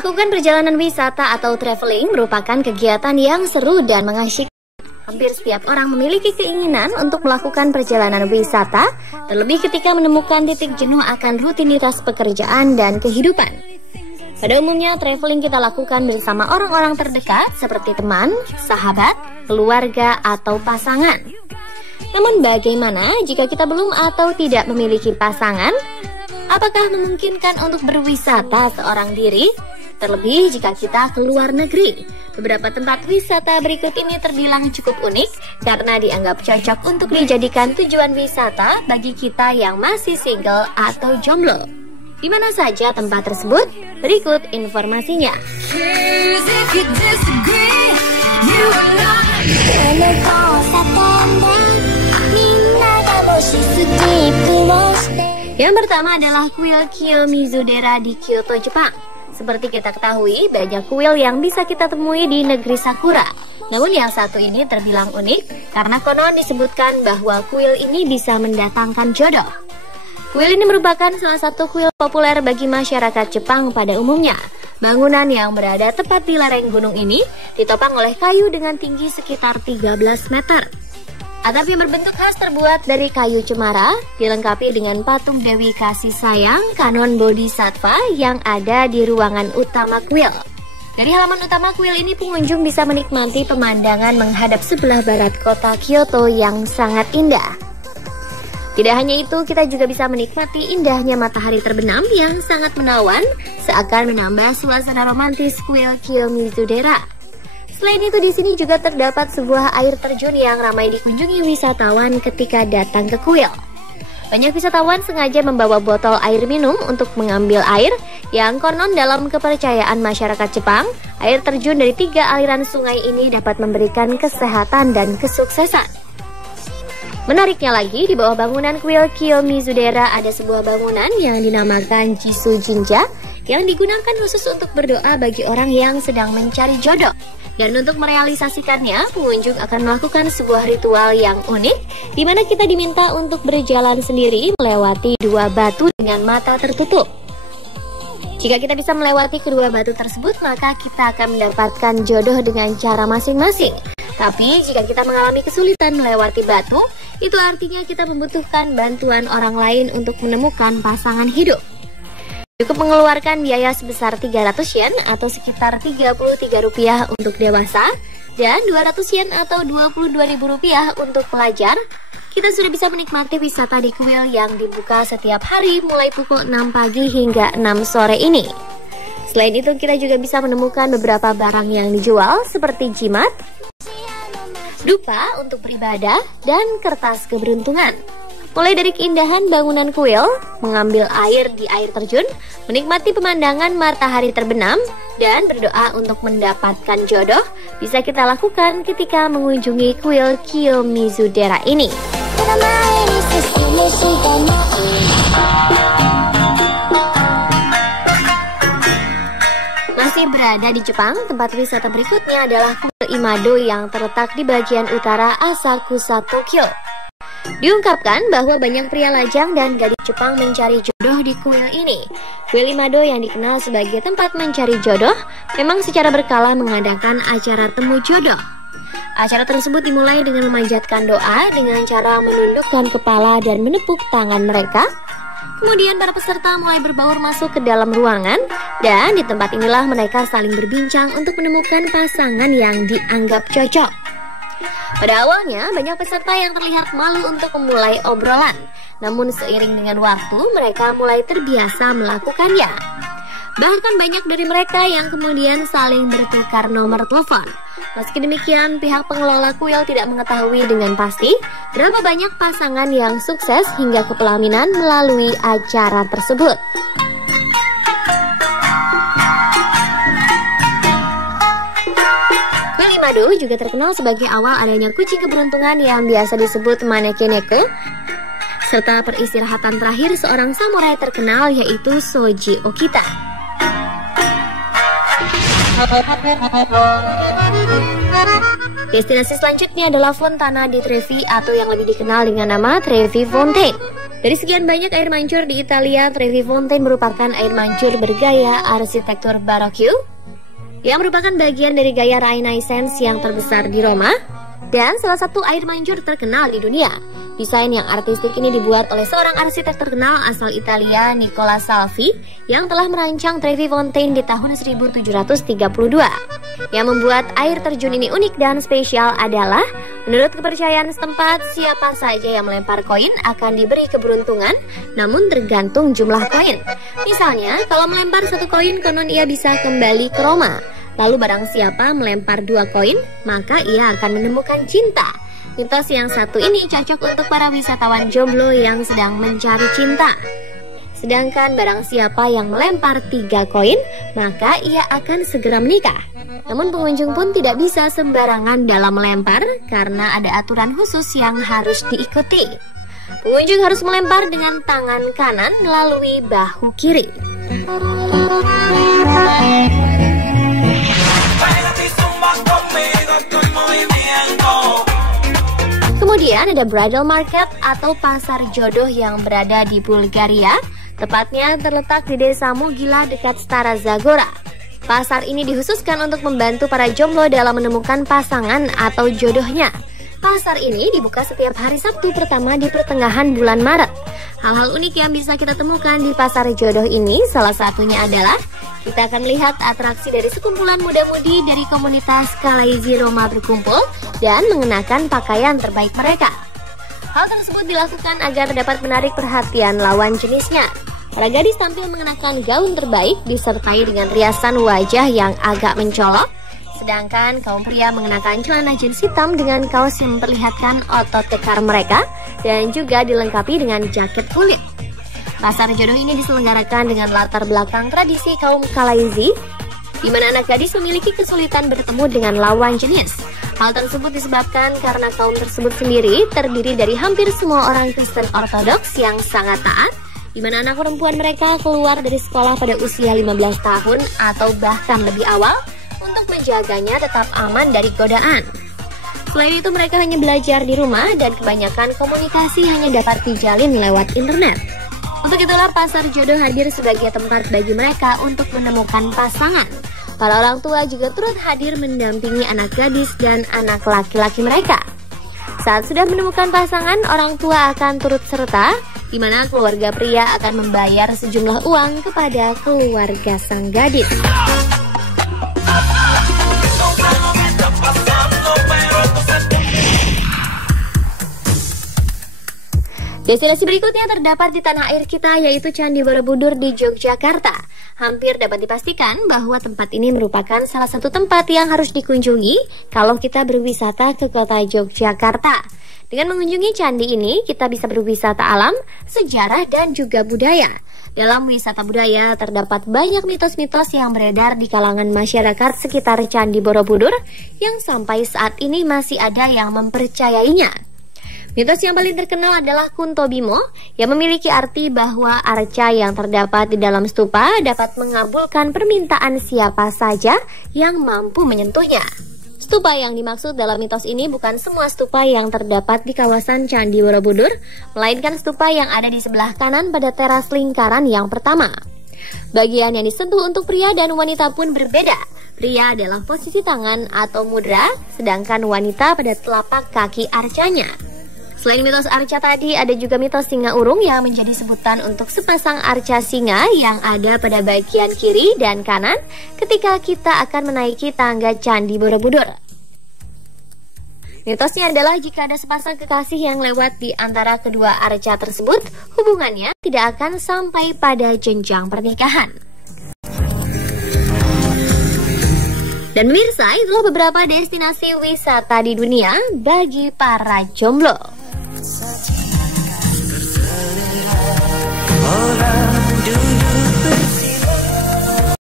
Melakukan perjalanan wisata atau traveling merupakan kegiatan yang seru dan mengasyikkan. Hampir setiap orang memiliki keinginan untuk melakukan perjalanan wisata, terlebih ketika menemukan titik jenuh akan rutinitas pekerjaan dan kehidupan. Pada umumnya, traveling kita lakukan bersama orang-orang terdekat seperti teman, sahabat, keluarga, atau pasangan. Namun bagaimana jika kita belum atau tidak memiliki pasangan? Apakah memungkinkan untuk berwisata seorang diri? Terlebih jika kita ke luar negeri. Beberapa tempat wisata berikut ini terbilang cukup unik karena dianggap cocok untuk dijadikan tujuan wisata bagi kita yang masih single atau jomblo. Di mana saja tempat tersebut? Berikut informasinya. Yang pertama adalah kuil Kiyomizu-dera di Kyoto, Jepang. Seperti kita ketahui, banyak kuil yang bisa kita temui di negeri Sakura. Namun yang satu ini terbilang unik karena konon disebutkan bahwa kuil ini bisa mendatangkan jodoh. Kuil ini merupakan salah satu kuil populer bagi masyarakat Jepang pada umumnya. Bangunan yang berada tepat di lereng gunung ini ditopang oleh kayu dengan tinggi sekitar 13 meter. Atap yang berbentuk khas terbuat dari kayu cemara, dilengkapi dengan patung Dewi Kasih Sayang Kanon Bodhisattva yang ada di ruangan utama kuil. Dari halaman utama kuil ini pengunjung bisa menikmati pemandangan menghadap sebelah barat kota Kyoto yang sangat indah. Tidak hanya itu, kita juga bisa menikmati indahnya matahari terbenam yang sangat menawan, seakan menambah suasana romantis kuil Kiyomizu-dera. Selain itu, di sini juga terdapat sebuah air terjun yang ramai dikunjungi wisatawan ketika datang ke kuil. Banyak wisatawan sengaja membawa botol air minum untuk mengambil air, yang konon dalam kepercayaan masyarakat Jepang, air terjun dari 3 aliran sungai ini dapat memberikan kesehatan dan kesuksesan. Menariknya lagi, di bawah bangunan kuil Kiyomizu-dera ada sebuah bangunan yang dinamakan Jisu Jinja, yang digunakan khusus untuk berdoa bagi orang yang sedang mencari jodoh. Dan untuk merealisasikannya, pengunjung akan melakukan sebuah ritual yang unik, di mana kita diminta untuk berjalan sendiri melewati 2 batu dengan mata tertutup. Jika kita bisa melewati kedua batu tersebut, maka kita akan mendapatkan jodoh dengan cara masing-masing. Tapi jika kita mengalami kesulitan melewati batu, itu artinya kita membutuhkan bantuan orang lain untuk menemukan pasangan hidup. Cukup mengeluarkan biaya sebesar 300 yen atau sekitar Rp33 untuk dewasa dan 200 yen atau Rp22.000 untuk pelajar. Kita sudah bisa menikmati wisata di kuil yang dibuka setiap hari mulai pukul 6 pagi hingga 6 sore ini. Selain itu, kita juga bisa menemukan beberapa barang yang dijual seperti jimat, dupa untuk beribadah, dan kertas keberuntungan. Mulai dari keindahan bangunan kuil, mengambil air di air terjun, menikmati pemandangan matahari terbenam, dan berdoa untuk mendapatkan jodoh, bisa kita lakukan ketika mengunjungi kuil Kiyomizu-dera ini. Masih berada di Jepang, tempat wisata berikutnya adalah kuil Imado yang terletak di bagian utara Asakusa, Tokyo. Diungkapkan bahwa banyak pria lajang dan gadis Jepang mencari jodoh di kuil ini. Kuil Imado yang dikenal sebagai tempat mencari jodoh memang secara berkala mengadakan acara temu jodoh. Acara tersebut dimulai dengan memanjatkan doa dengan cara menundukkan kepala dan menepuk tangan mereka. Kemudian para peserta mulai berbaur masuk ke dalam ruangan, dan di tempat inilah mereka saling berbincang untuk menemukan pasangan yang dianggap cocok. Pada awalnya, banyak peserta yang terlihat malu untuk memulai obrolan. Namun seiring dengan waktu, mereka mulai terbiasa melakukannya. Bahkan banyak dari mereka yang kemudian saling bertukar nomor telepon. Meski demikian, pihak pengelola kuil tidak mengetahui dengan pasti berapa banyak pasangan yang sukses hingga ke pelaminan melalui acara tersebut. Imado juga terkenal sebagai awal adanya kunci keberuntungan yang biasa disebut Manekeneke, serta peristirahatan terakhir seorang samurai terkenal yaitu Shoji Okita. Destinasi selanjutnya adalah Fontana di Trevi atau yang lebih dikenal dengan nama Trevi Fountain. Dari sekian banyak air mancur di Italia, Trevi Fountain merupakan air mancur bergaya arsitektur barocque yang merupakan bagian dari gaya Renaissance yang terbesar di Roma dan salah satu air mancur terkenal di dunia. Desain yang artistik ini dibuat oleh seorang arsitek terkenal asal Italia, Nicola Salvi, yang telah merancang Trevi Fountain di tahun 1732. Yang membuat air terjun ini unik dan spesial adalah, menurut kepercayaan setempat, siapa saja yang melempar koin akan diberi keberuntungan, namun tergantung jumlah koin. Misalnya, kalau melempar 1 koin, konon ia bisa kembali ke Roma. Lalu barang siapa melempar 2 koin, maka ia akan menemukan cinta. Mitos yang satu ini cocok untuk para wisatawan jomblo yang sedang mencari cinta. Sedangkan barang siapa yang melempar 3 koin, maka ia akan segera menikah. Namun pengunjung pun tidak bisa sembarangan dalam melempar karena ada aturan khusus yang harus diikuti. Pengunjung harus melempar dengan tangan kanan melalui bahu kiri. Kemudian ada bridal market atau pasar jodoh yang berada di Bulgaria, tepatnya terletak di desa Mogila dekat Stara Zagora. Pasar ini dikhususkan untuk membantu para jomblo dalam menemukan pasangan atau jodohnya. Pasar ini dibuka setiap hari Sabtu pertama di pertengahan bulan Maret. Hal-hal unik yang bisa kita temukan di pasar jodoh ini salah satunya adalah kita akan melihat atraksi dari sekumpulan muda-mudi dari komunitas Kalaisi Roma berkumpul dan mengenakan pakaian terbaik mereka. Hal tersebut dilakukan agar dapat menarik perhatian lawan jenisnya. Para gadis tampil mengenakan gaun terbaik disertai dengan riasan wajah yang agak mencolok, sedangkan kaum pria mengenakan celana jeans hitam dengan kaos yang memperlihatkan otot kekar mereka dan juga dilengkapi dengan jaket kulit. Pasar jodoh ini diselenggarakan dengan latar belakang tradisi kaum Kalaisi, di mana anak gadis memiliki kesulitan bertemu dengan lawan jenis. Hal tersebut disebabkan karena kaum tersebut sendiri terdiri dari hampir semua orang Kristen Ortodoks yang sangat taat, di mana anak perempuan mereka keluar dari sekolah pada usia 15 tahun atau bahkan lebih awal untuk menjaganya tetap aman dari godaan. Selain itu mereka hanya belajar di rumah dan kebanyakan komunikasi hanya dapat dijalin lewat internet. Untuk itulah pasar jodoh hadir sebagai tempat bagi mereka untuk menemukan pasangan. Para orang tua juga turut hadir mendampingi anak gadis dan anak laki-laki mereka. Saat sudah menemukan pasangan, orang tua akan turut serta, di mana keluarga pria akan membayar sejumlah uang kepada keluarga sang gadis. Destinasi berikutnya terdapat di tanah air kita, yaitu Candi Borobudur di Yogyakarta. Hampir dapat dipastikan bahwa tempat ini merupakan salah satu tempat yang harus dikunjungi kalau kita berwisata ke kota Yogyakarta. Dengan mengunjungi candi ini, kita bisa berwisata alam, sejarah, dan juga budaya. Dalam wisata budaya, terdapat banyak mitos-mitos yang beredar di kalangan masyarakat sekitar Candi Borobudur yang sampai saat ini masih ada yang mempercayainya. Mitos yang paling terkenal adalah Kunto Bimo, yang memiliki arti bahwa arca yang terdapat di dalam stupa dapat mengabulkan permintaan siapa saja yang mampu menyentuhnya. Stupa yang dimaksud dalam mitos ini bukan semua stupa yang terdapat di kawasan Candi Borobudur, melainkan stupa yang ada di sebelah kanan pada teras lingkaran yang pertama. Bagian yang disentuh untuk pria dan wanita pun berbeda. Pria adalah posisi tangan atau mudra, sedangkan wanita pada telapak kaki arcanya. Selain mitos arca tadi, ada juga mitos singa urung yang menjadi sebutan untuk sepasang arca singa yang ada pada bagian kiri dan kanan ketika kita akan menaiki tangga Candi Borobudur. Mitosnya adalah jika ada sepasang kekasih yang lewat di antara kedua arca tersebut, hubungannya tidak akan sampai pada jenjang pernikahan. Dan pemirsa, itulah beberapa destinasi wisata di dunia bagi para jomblo.